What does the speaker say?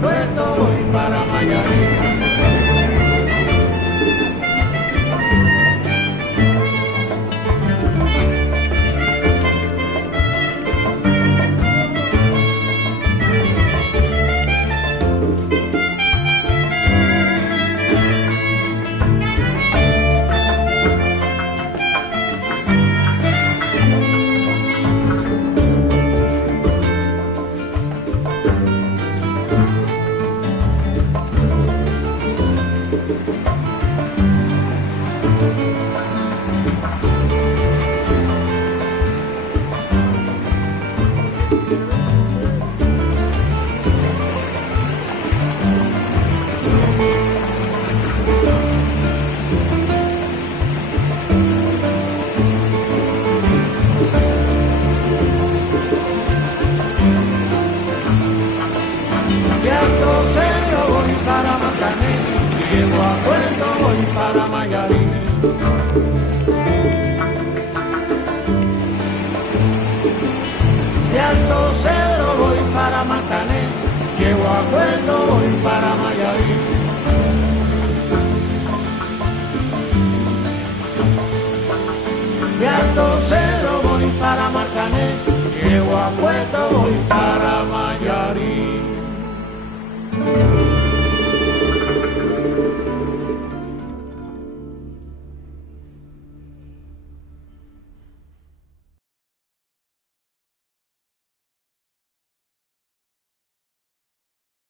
Puerto voy para Mayarín. Llego a Puerto, voy para Mayarín. De Alto Cedro voy para Macané, llego a Puerto, voy para Mayarín. De Alto Cedro voy para Macané, llego a Puerto, voy para Mayarín.